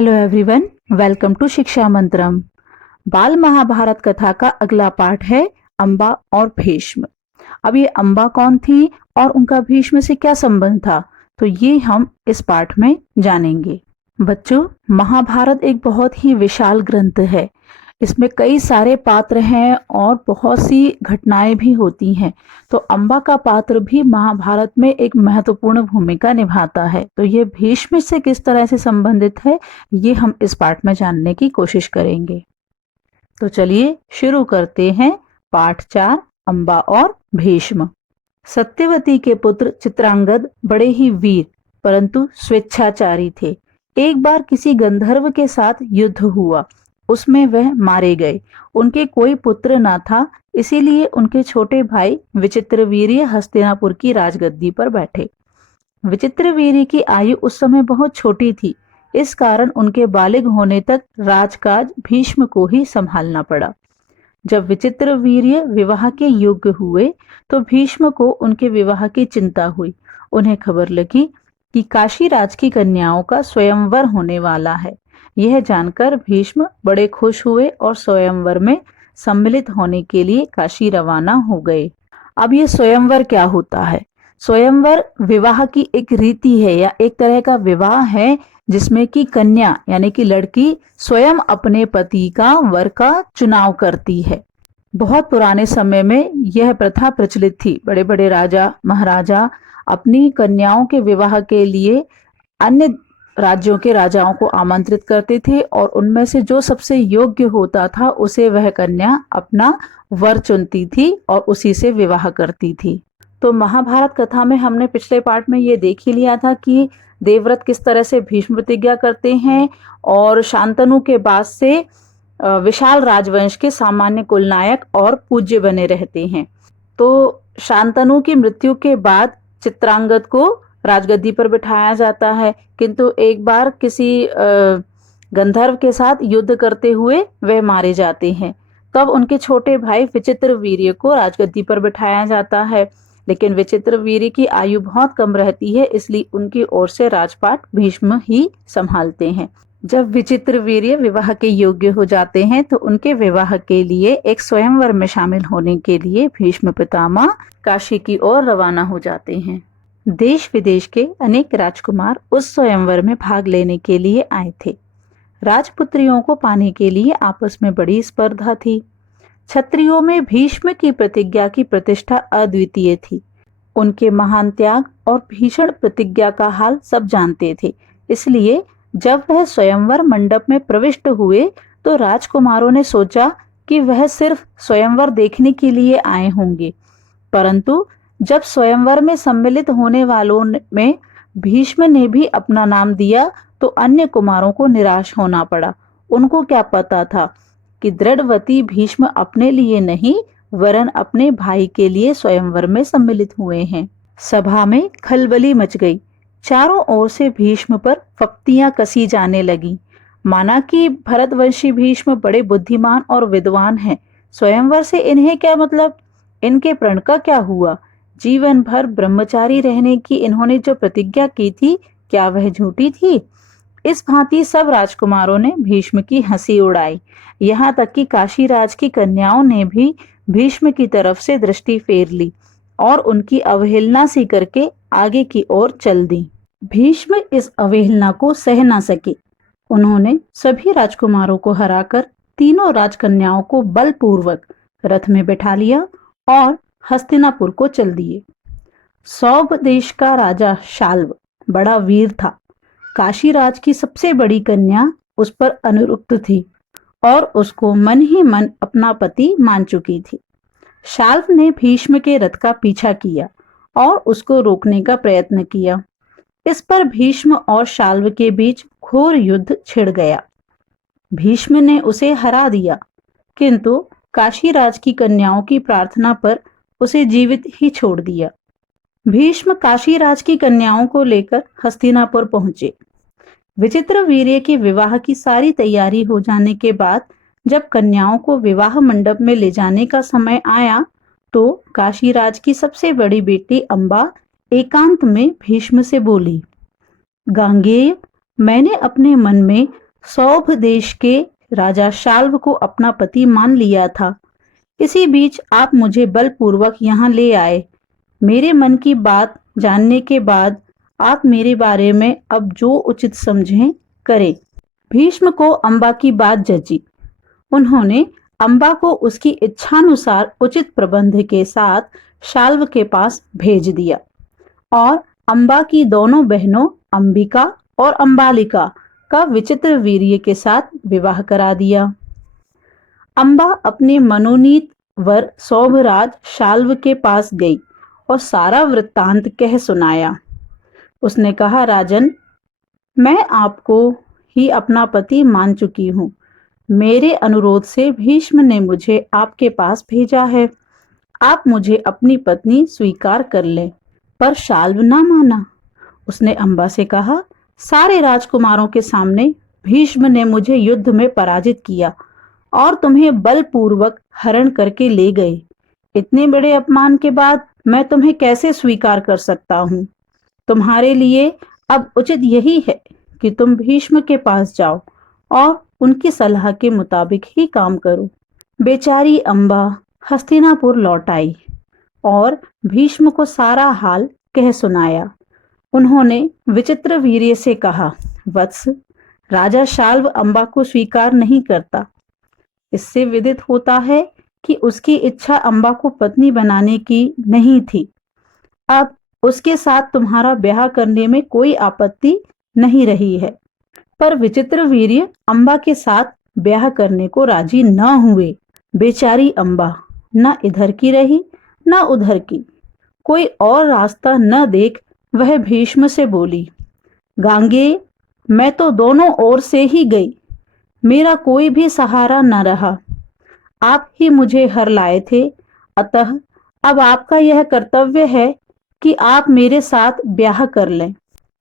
Hello everyone, welcome to शिक्षा मंत्रम। बाल महाभारत कथा का अगला पार्ट है अंबा और भीष्म। अब ये अंबा कौन थी और उनका भीष्म से क्या संबंध था, तो ये हम इस पार्ट में जानेंगे। बच्चों, महाभारत एक बहुत ही विशाल ग्रंथ है। इसमें कई सारे पात्र हैं और बहुत सी घटनाएं भी होती हैं। तो अंबा का पात्र भी महाभारत में एक महत्वपूर्ण भूमिका निभाता है। तो ये भीष्म से किस तरह से संबंधित है, ये हम इस पार्ट में जानने की कोशिश करेंगे। तो चलिए शुरू करते हैं पाठ 4, अंबा और भीष्म। सत्यवती के पुत्र चित्रांगद बड़े ही वीर परंतु स्वेच्छाचारी थे। एक बार किसी गंधर्व के साथ युद्ध हुआ, उसमें वह मारे गए। उनके कोई पुत्र न था, इसीलिए उनके छोटे भाई विचित्रवीर्य हस्तिनापुर की राजगद्दी पर बैठे। विचित्रवीर्य की आयु उस समय बहुत छोटी थी, इस कारण उनके बालिग होने तक राजकाज भीष्म को ही संभालना पड़ा। जब विचित्रवीर्य विवाह के योग्य हुए तो भीष्म को उनके विवाह की चिंता हुई। उन्हें खबर लगी कि काशी राज की कन्याओं का स्वयंवर होने वाला है। यह जानकर भीष्म बड़े खुश हुए और स्वयंवर में सम्मिलित होने के लिए काशी रवाना हो गए। अब ये स्वयंवर क्या होता है? स्वयंवर विवाह की एक रीति है या एक तरह का विवाह है जिसमें कि कन्या यानी कि लड़की स्वयं अपने पति का वर का चुनाव करती है। बहुत पुराने समय में यह प्रथा प्रचलित थी। बड़े बड़े राजा महाराजा अपनी कन्याओं के विवाह के लिए अन्य राज्यों के राजाओं को आमंत्रित करते थे और उनमें से जो सबसे योग्य होता था उसे वह कन्या अपना वर चुनती थी और उसी से विवाह करती थी। तो महाभारत कथा में हमने पिछले पार्ट में ये देख ही लिया था कि देवव्रत किस तरह से भीष्म प्रतिज्ञा करते हैं और शांतनु के बाद से विशाल राजवंश के सामान्य कुलनायक और पूज्य बने रहते हैं। तो शांतनु की मृत्यु के बाद चित्रांगद को राजगद्दी पर बिठाया जाता है, किंतु एक बार किसी गंधर्व के साथ युद्ध करते हुए वे मारे जाते हैं। तब उनके छोटे भाई विचित्रवीर्य को राजगद्दी पर बिठाया जाता है, लेकिन विचित्रवीर्य की आयु बहुत कम रहती है, इसलिए उनकी ओर से राजपाट भीष्म ही संभालते हैं। जब विचित्रवीर्य विवाह के योग्य हो जाते हैं तो उनके विवाह के लिए एक स्वयंवर में शामिल होने के लिए भीष्म पितामह काशी की ओर रवाना हो जाते हैं। देश विदेश के अनेक राजकुमार उस स्वयंवर में भाग लेने के लिए आए थे। राजपुत्रियों को पाने के लिए आपस में बड़ी स्पर्धा थी। क्षत्रियों में भीष्म की प्रतिज्ञा की प्रतिष्ठा अद्वितीय थी। उनके महान त्याग और भीषण प्रतिज्ञा का हाल सब जानते थे, इसलिए जब वह स्वयंवर मंडप में प्रविष्ट हुए तो राजकुमारों ने सोचा कि वह सिर्फ स्वयंवर देखने के लिए आए होंगे, परंतु जब स्वयंवर में सम्मिलित होने वालों में भीष्म ने भी अपना नाम दिया तो अन्य कुमारों को निराश होना पड़ा। उनको क्या पता था कि दृढ़वती भीष्म अपने लिए नहीं वरन अपने भाई के लिए स्वयंवर में सम्मिलित हुए हैं। सभा में खलबली मच गई। चारों ओर से भीष्म पर फप्तियां कसी जाने लगी, माना कि भरतवंशी भीष्म बड़े बुद्धिमान और विद्वान हैं। स्वयंवर से इन्हें क्या मतलब? इनके प्रण का क्या हुआ? जीवन भर ब्रह्मचारी रहने की इन्होंने जो प्रतिज्ञा की थी, क्या वह झूठी थी? इस भांति सब राजकुमारों ने भीष्म की हंसी उड़ाई। यहाँ तक कि काशी राज की कन्याओं ने भी भीष्म की तरफ से दृष्टि फेर ली और उनकी अवहेलना सी करके आगे की ओर चल दी। भीष्म इस अवहेलना को सह न सके। उन्होंने सभी राजकुमारों को हराकर तीनों राजकन्याओं को बलपूर्वक रथ में बैठा लिया और हस्तिनापुर को चल दिए। सौभ देश का राजा शाल्व बड़ा वीर था। काशी राज की सबसे बड़ी कन्या उस पर अनुरक्त थी और उसको मन ही मन अपना पति मान चुकी थी। शाल्व ने भीष्म के रथ का पीछा किया और उसको रोकने का प्रयत्न किया। इस पर भीष्म और शाल्व के बीच घोर युद्ध छिड़ गया। भीष्म ने उसे हरा दिया, किंतु काशी राज की कन्याओं की प्रार्थना पर उसे जीवित ही छोड़ दिया। भीष्म काशी राज की कन्याओं को लेकर हस्तिनापुर पहुंचे। विचित्रवीर्य के विवाह की सारी तैयारी हो जाने के बाद जब कन्याओं को विवाह मंडप में ले जाने का समय आया तो काशी राज की सबसे बड़ी बेटी अंबा एकांत में भीष्म से बोली, गांगेय, मैंने अपने मन में सौभ देश के राजा शाल्व को अपना पति मान लिया था। इसी बीच आप मुझे बलपूर्वक यहाँ ले आए। मेरे मन की बात जानने के बाद आप मेरे बारे में अब जो उचित समझें करें। भीष्म को अम्बा की बात जची। उन्होंने अम्बा को उसकी इच्छानुसार उचित प्रबंध के साथ शाल्व के पास भेज दिया और अम्बा की दोनों बहनों अंबिका और अंबालिका का विचित्र वीर्य के साथ विवाह करा दिया। अम्बा अपने मनोनीत वर सौभराज शाल्व के पास गई और सारा वृत्तांत कह सुनाया। उसने कहा, राजन, मैं आपको ही अपना पति मान चुकी हूँ। मेरे अनुरोध से भीष्म ने मुझे आपके पास भेजा है। आप मुझे अपनी पत्नी स्वीकार कर लें। पर शाल्व ना माना। उसने अम्बा से कहा, सारे राजकुमारों के सामने भीष्म ने मुझे युद्ध में पराजित किया और तुम्हें बलपूर्वक हरण करके ले गए। इतने बड़े अपमान के बाद मैं तुम्हें कैसे स्वीकार कर सकता हूँ? तुम्हारे लिए अब उचित यही है कि तुम भीष्म के पास जाओ और उनकी सलाह के मुताबिक ही काम करो। बेचारी अम्बा हस्तिनापुर लौट आई और भीष्म को सारा हाल कह सुनाया। उन्होंने विचित्र वीर्य से कहा, वत्स, राजा शाल्व अम्बा को स्वीकार नहीं करता। इससे विदित होता है कि उसकी इच्छा अम्बा को पत्नी बनाने की नहीं थी। अब उसके साथ तुम्हारा ब्याह करने में कोई आपत्ति नहीं रही है। पर विचित्र वीर्य अम्बा के साथ ब्याह करने को राजी न हुए। बेचारी अम्बा न इधर की रही न उधर की। कोई और रास्ता न देख वह भीष्म से बोली, गांगे, मैं तो दोनों ओर से ही गई। मेरा कोई भी सहारा न रहा। आप ही मुझे हर लाए थे। अतः अब आपका यह कर्तव्य है कि आप मेरे साथ ब्याह कर लें।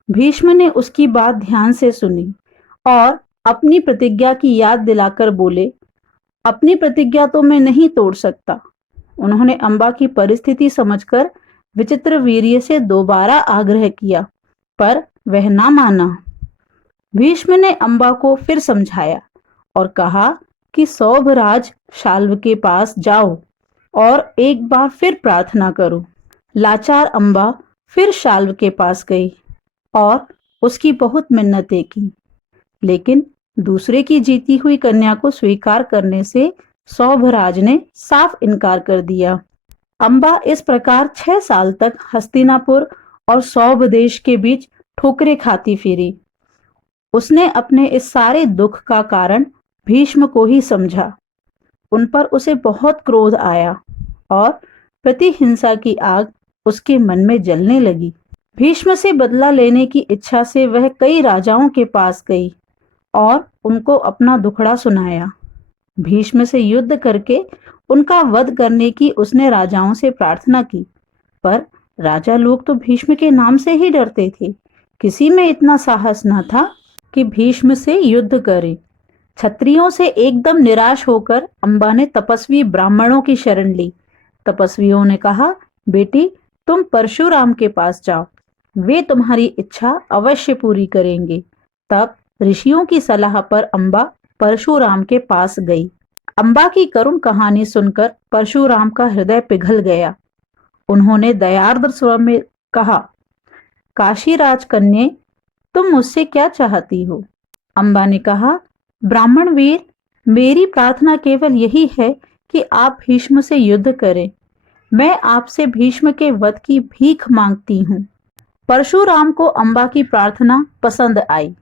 भीष्म ने उसकी बात ध्यान से सुनी और अपनी प्रतिज्ञा की याद दिलाकर बोले, अपनी प्रतिज्ञा तो मैं नहीं तोड़ सकता। उन्होंने अम्बा की परिस्थिति समझकर विचित्र वीर्य से दोबारा आग्रह किया, पर वह ना माना। भीष्म ने अम्बा को फिर समझाया और कहा कि सौभराज शाल्व के पास जाओ और एक बार फिर प्रार्थना करो। लाचार अम्बा फिर शाल्व के पास गई और उसकी बहुत मिन्नतें की, लेकिन दूसरे की जीती हुई कन्या को स्वीकार करने से सौभराज ने साफ इनकार कर दिया। अम्बा इस प्रकार 6 साल तक हस्तिनापुर और सौभ देश के बीच ठोकरें खाती फिरी। उसने अपने इस सारे दुख का कारण भीष्म को ही समझा। उन पर उसे बहुत क्रोध आया और प्रतिहिंसा की आग उसके मन में जलने लगी। भीष्म से बदला लेने की इच्छा से वह कई राजाओं के पास गई और उनको अपना दुखड़ा सुनाया। भीष्म से युद्ध करके उनका वध करने की उसने राजाओं से प्रार्थना की, पर राजा लोग तो भीष्म के नाम से ही डरते थे। किसी में इतना साहस न था कि भीष्म से युद्ध करे। क्षत्रियों से एकदम निराश होकर अम्बा ने तपस्वी ब्राह्मणों की शरण ली। तपस्वियों ने कहा, बेटी, तुम परशुराम के पास जाओ, वे तुम्हारी इच्छा अवश्य पूरी करेंगे। तब ऋषियों की सलाह पर अम्बा परशुराम के पास गई। अम्बा की करुण कहानी सुनकर परशुराम का हृदय पिघल गया। उन्होंने दयार्द्र स्वर में कहा, काशी राजकन्ये, तुम मुझसे क्या चाहती हो? अम्बा ने कहा, ब्राह्मण वीर, मेरी प्रार्थना केवल यही है कि आप भीष्म से युद्ध करें। मैं आपसे भीष्म के वध की भीख मांगती हूँ। परशुराम को अम्बा की प्रार्थना पसंद आई।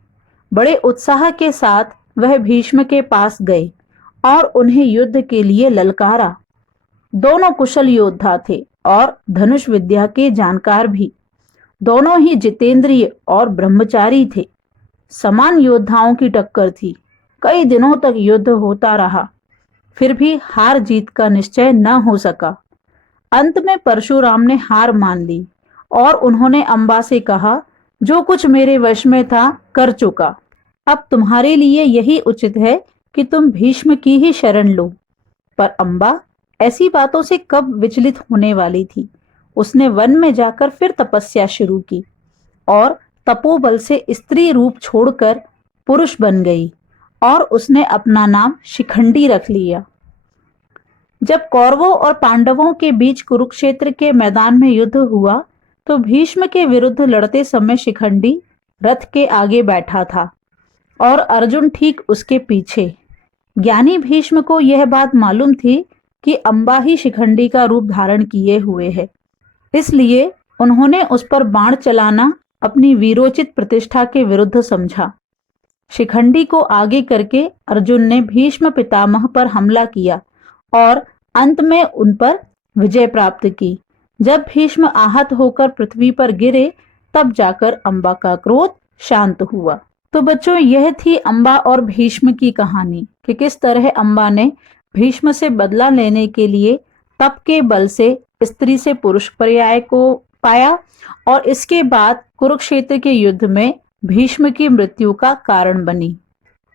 बड़े उत्साह के साथ वह भीष्म के पास गए और उन्हें युद्ध के लिए ललकारा। दोनों कुशल योद्धा थे और धनुष विद्या के जानकार भी। दोनों ही जितेंद्रिय और ब्रह्मचारी थे। समान योद्धाओं की टक्कर थी। कई दिनों तक युद्ध होता रहा, फिर भी हार जीत का निश्चय न हो सका। अंत में परशुराम ने हार मान ली और उन्होंने अम्बा से कहा, जो कुछ मेरे वश में था कर चुका। अब तुम्हारे लिए यही उचित है कि तुम भीष्म की ही शरण लो। पर अम्बा ऐसी बातों से कब विचलित होने वाली थी। उसने वन में जाकर फिर तपस्या शुरू की और तपोबल से स्त्री रूप छोड़कर पुरुष बन गई और उसने अपना नाम शिखंडी रख लिया। जब कौरवों और पांडवों के बीच कुरुक्षेत्र के मैदान में युद्ध हुआ तो भीष्म के विरुद्ध लड़ते समय शिखंडी रथ के आगे बैठा था और अर्जुन ठीक उसके पीछे। ज्ञानी भीष्म को यह बात मालूम थी कि अम्बा ही शिखंडी का रूप धारण किए हुए है, इसलिए उन्होंने उस पर बाण चलाना अपनी वीरोचित प्रतिष्ठा के विरुद्ध समझा। शिखंडी को आगे करके अर्जुन ने भीष्म पितामह पर हमला किया और अंत में उन पर विजय प्राप्त की। जब भीष्म आहत होकर पृथ्वी पर गिरे तब जाकर अम्बा का क्रोध शांत हुआ। तो बच्चों, यह थी अम्बा और भीष्म की कहानी कि किस तरह अम्बा ने भीष्म से बदला लेने के लिए तप के बल से स्त्री से पुरुष पर्याय को पाया और इसके बाद कुरुक्षेत्र के युद्ध में भीष्म की मृत्यु का कारण बनी।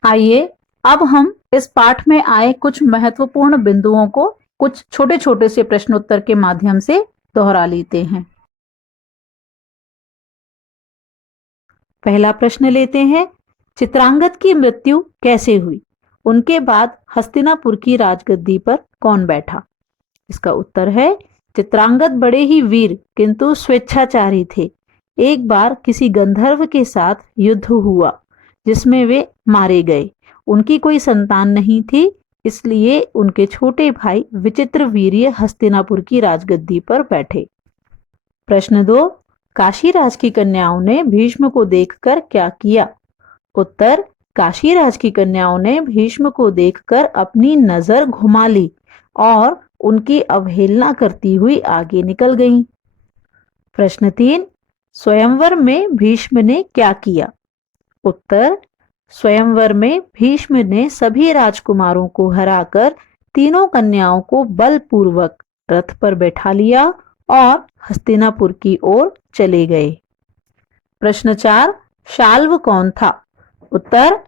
आइए अब हम इस पाठ में आए कुछ महत्वपूर्ण बिंदुओं को कुछ छोटे छोटे से प्रश्नोत्तर के माध्यम से दोहरा लेते हैं। पहला प्रश्न लेते हैं, चित्रांगद की मृत्यु कैसे हुई? उनके बाद हस्तिनापुर की राजगद्दी पर कौन बैठा? इसका उत्तर है, चित्रांगद बड़े ही वीर किंतु स्वेच्छाचारी थे। एक बार किसी गंधर्व के साथ युद्ध हुआ जिसमें वे मारे गए। उनकी कोई संतान नहीं थी, इसलिए उनके छोटे भाई विचित्रवीर्य हस्तिनापुर की राजगद्दी पर बैठे। प्रश्न 2, काशीराज की कन्याओं ने भीष्म को देखकर क्या किया? उत्तर, काशीराज की कन्याओं ने भीष्म को देखकर अपनी नजर घुमा ली और उनकी अवहेलना करती हुई आगे निकल गईं। प्रश्न 3, स्वयंवर में भीष्म ने क्या किया? उत्तर, स्वयंवर में भीष्म ने सभी राजकुमारों को हराकर तीनों कन्याओं को बलपूर्वक रथ पर बैठा लिया और हस्तिनापुर की ओर चले गए। प्रश्न 4, शाल्व कौन था? उत्तर,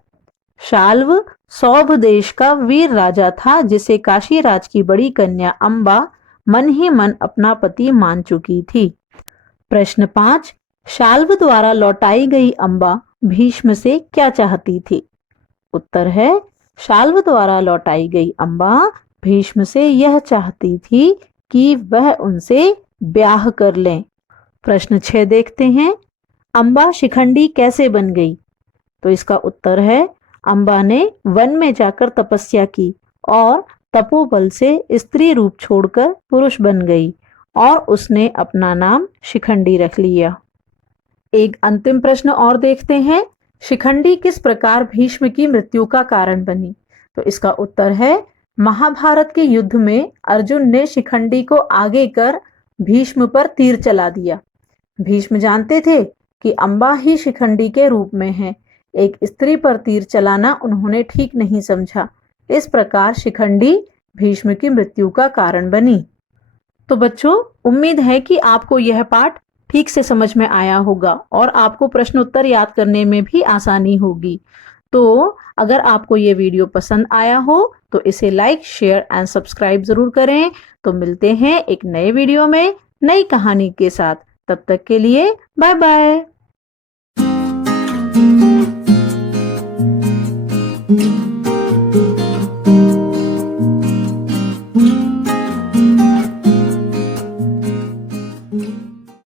शाल्व सौभ देश का वीर राजा था जिसे काशीराज की बड़ी कन्या अम्बा मन ही मन अपना पति मान चुकी थी। प्रश्न 5, शाल्व द्वारा लौटाई गई अम्बा भीष्म से क्या चाहती थी? उत्तर है, शाल्व द्वारा लौटाई गई अम्बा भीष्म से यह चाहती थी कि वह उनसे ब्याह कर लें। प्रश्न 6 देखते हैं, अम्बा शिखंडी कैसे बन गई? तो इसका उत्तर है, अम्बा ने वन में जाकर तपस्या की और तपोबल से स्त्री रूप छोड़कर पुरुष बन गई और उसने अपना नाम शिखंडी रख लिया। एक अंतिम प्रश्न और देखते हैं, शिखंडी किस प्रकार भीष्म की मृत्यु का कारण बनी? तो इसका उत्तर है, महाभारत के युद्ध में अर्जुन ने शिखंडी को आगे कर भीष्म पर तीर चला दिया। भीष्म जानते थे कि अम्बा ही शिखंडी के रूप में है। एक स्त्री पर तीर चलाना उन्होंने ठीक नहीं समझा। इस प्रकार शिखंडी भीष्म की मृत्यु का कारण बनी। तो बच्चों, उम्मीद है कि आपको यह पाठ ठीक से समझ में आया होगा और आपको प्रश्न उत्तर याद करने में भी आसानी होगी। तो अगर आपको ये वीडियो पसंद आया हो तो इसे लाइक, शेयर एंड सब्सक्राइब जरूर करें। तो मिलते हैं एक नए वीडियो में नई कहानी के साथ। तब तक के लिए बाय बाय।